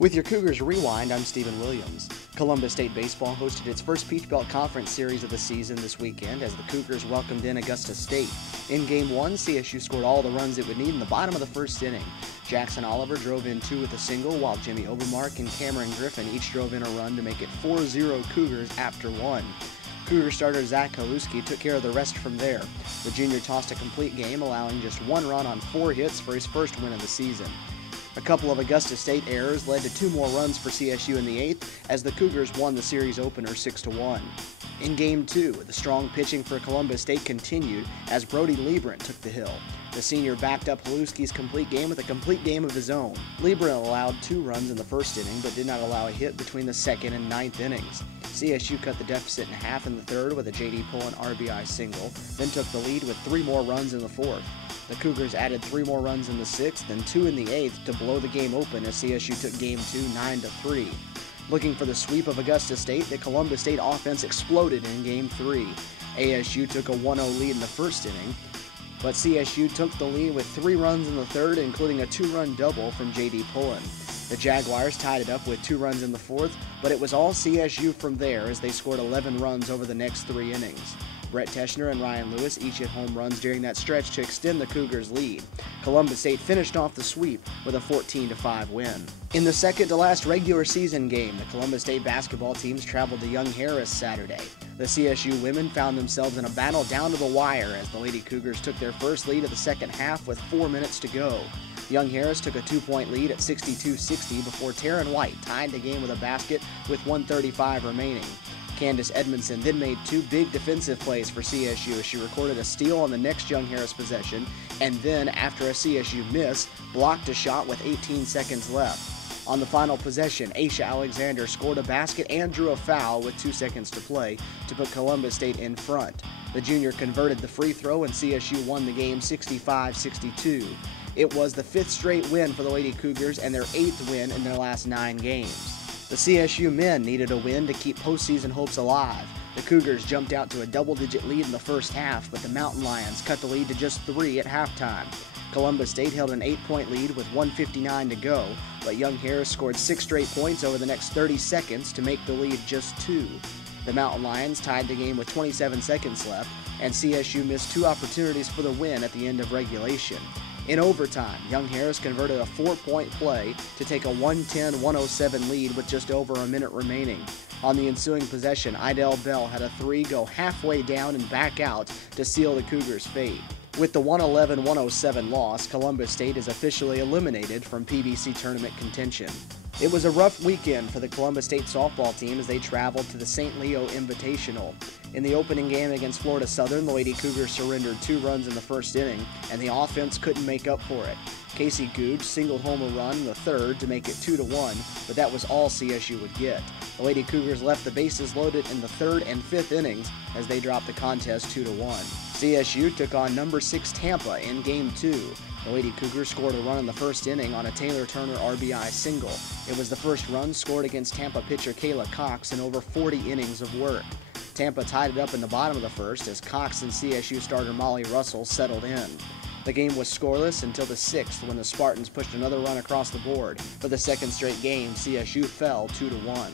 With your Cougars Rewind, I'm Stephen Williams. Columbus State Baseball hosted its first Peach Belt Conference series of the season this weekend as the Cougars welcomed in Augusta State. In Game 1, CSU scored all the runs it would need in the bottom of the first inning. Jackson Oliver drove in 2 with a single, while Jimmy Obermark and Cameron Griffin each drove in a run to make it 4-0 Cougars after 1. Cougar starter Zach Kaluski took care of the rest from there. The junior tossed a complete game, allowing just 1 run on 4 hits for his first win of the season. A couple of Augusta State errors led to 2 more runs for CSU in the 8th as the Cougars won the series opener 6-1. In Game 2, the strong pitching for Columbus State continued as Brody Leibrandt took the hill. The senior backed up Haluski's complete game with a complete game of his own. Leibrandt allowed 2 runs in the first inning but did not allow a hit between the 2nd and 9th innings. CSU cut the deficit in half in the 3rd with a J.D. Pullen RBI single, then took the lead with 3 more runs in the 4th. The Cougars added 3 more runs in the 6th and 2 in the 8th to blow the game open as CSU took Game 2 9-3. Looking for the sweep of Augusta State, the Columbus State offense exploded in Game 3. ASU took a 1-0 lead in the first inning, but CSU took the lead with 3 runs in the 3rd, including a 2-run double from J.D. Pullen. The Jaguars tied it up with 2 runs in the 4th, but it was all CSU from there as they scored 11 runs over the next 3 innings. Brett Teschner and Ryan Lewis each hit home runs during that stretch to extend the Cougars' lead. Columbus State finished off the sweep with a 14-5 win. In the second-to-last regular season game, the Columbus State basketball teams traveled to Young Harris Saturday. The CSU women found themselves in a battle down to the wire as the Lady Cougars took their first lead of the second half with 4 minutes to go. Young Harris took a 2-point lead at 62-60 before Taryn White tied the game with a basket with 1:35 remaining. Candace Edmondson then made 2 big defensive plays for CSU as she recorded a steal on the next Young Harris possession, and then, after a CSU miss, blocked a shot with 18 seconds left. On the final possession, Aisha Alexander scored a basket and drew a foul with 2 seconds to play to put Columbus State in front. The junior converted the free throw and CSU won the game 65-62. It was the 5th straight win for the Lady Cougars and their 8th win in their last 9 games. The CSU men needed a win to keep postseason hopes alive. The Cougars jumped out to a double-digit lead in the first half, but the Mountain Lions cut the lead to just 3 at halftime. Columbus State held an 8-point lead with 1:59 to go, but Young Harris scored 6 straight points over the next 30 seconds to make the lead just 2. The Mountain Lions tied the game with 27 seconds left, and CSU missed 2 opportunities for the win at the end of regulation. In overtime, Young Harris converted a 4-point play to take a 110-107 lead with just over a minute remaining. On the ensuing possession, Idell Bell had a 3 go halfway down and back out to seal the Cougars' fate. With the 111-107 loss, Columbus State is officially eliminated from PBC tournament contention. It was a rough weekend for the Columbus State softball team as they traveled to the St. Leo Invitational. In the opening game against Florida Southern, the Lady Cougars surrendered 2 runs in the first inning, and the offense couldn't make up for it. Casey Googe singled home a run in the 3rd to make it 2-1, but that was all CSU would get. The Lady Cougars left the bases loaded in the 3rd and 5th innings as they dropped the contest 2-1. CSU took on number 6 Tampa in Game 2. The Lady Cougars scored a run in the first inning on a Taylor Turner RBI single. It was the first run scored against Tampa pitcher Kayla Cox in over 40 innings of work. Tampa tied it up in the bottom of the first as Cox and CSU starter Molly Russell settled in. The game was scoreless until the 6th when the Spartans pushed another run across the board. For the 2nd straight game, CSU fell 2-1.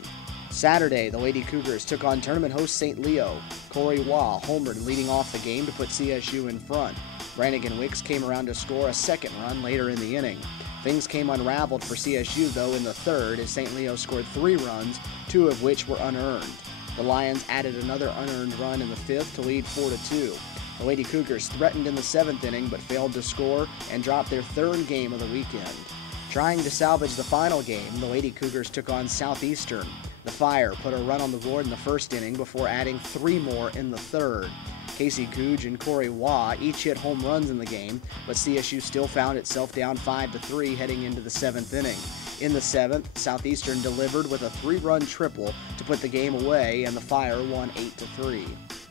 Saturday, the Lady Cougars took on tournament host St. Leo. Corey Waugh homered leading off the game to put CSU in front. Brannigan Wicks came around to score a 2nd run later in the inning. Things came unraveled for CSU, though, in the 3rd as St. Leo scored 3 runs, 2 of which were unearned. The Lions added another unearned run in the 5th to lead 4-2. The Lady Cougars threatened in the 7th inning but failed to score and dropped their 3rd game of the weekend. Trying to salvage the final game, the Lady Cougars took on Southeastern. The Fire put a run on the board in the 1st inning before adding 3 more in the 3rd. Casey Googe and Corey Waugh each hit home runs in the game, but CSU still found itself down 5-3 heading into the 7th inning. In the 7th, Southeastern delivered with a 3-run triple to put the game away, and the Fire won 8-3.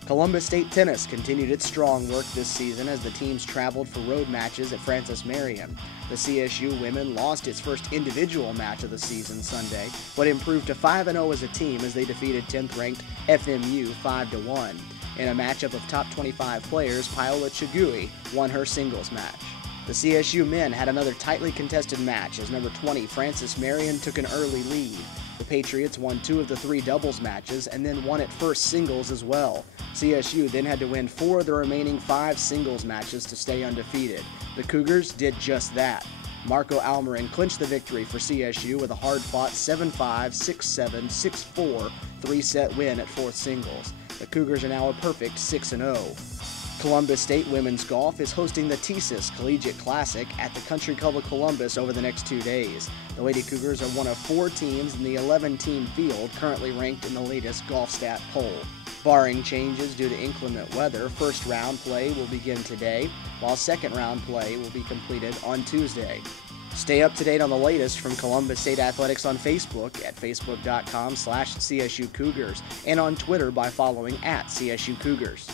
Columbus State Tennis continued its strong work this season as the teams traveled for road matches at Francis Marion. The CSU women lost its first individual match of the season Sunday, but improved to 5-0 as a team as they defeated 10th-ranked FMU 5-1. In a matchup of top 25 players, Paola Chigui won her singles match. The CSU men had another tightly contested match as number 20 Francis Marion took an early lead. The Patriots won 2 of the 3 doubles matches and then won at first singles as well. CSU then had to win 4 of the remaining 5 singles matches to stay undefeated. The Cougars did just that. Marco Almiron clinched the victory for CSU with a hard-fought 7-5, 6-7, 6-4 3-set win at fourth singles. The Cougars are now a perfect 6-0. Columbus State Women's Golf is hosting the TSYS Collegiate Classic at the Country Club of Columbus over the next 2 days. The Lady Cougars are one of 4 teams in the 11-team field currently ranked in the latest GolfStat poll. Barring changes due to inclement weather, first round play will begin today, while second round play will be completed on Tuesday. Stay up to date on the latest from Columbus State Athletics on Facebook at facebook.com/CSU Cougars and on Twitter by following @CSU Cougars.